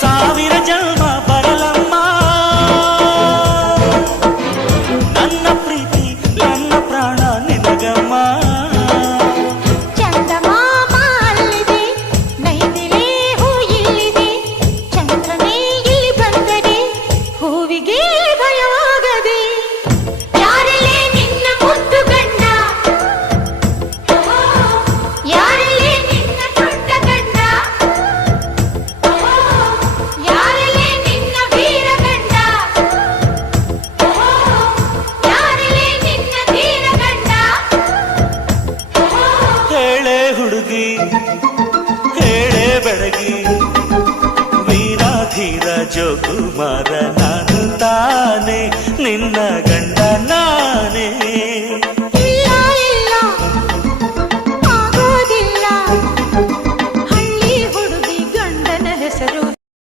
ಸಾವಿರ ಜನ್ಮ ಬರಲಮ್ಮ ನನ್ನ ಪ್ರೀತಿ ನನ್ನ ಪ್ರಾಣ ನಿನಗಮ್ಮ ಹೇಳೆ ಹುಡುಗಿ ಹೇಳೆ ಬೆಳಗಿ ವೀರ ಧೀರ ಜೋಗುಮಾರ ನಾನು ತಾನೆ ನಿನ್ನ ಗಂಡ ನಾನೇ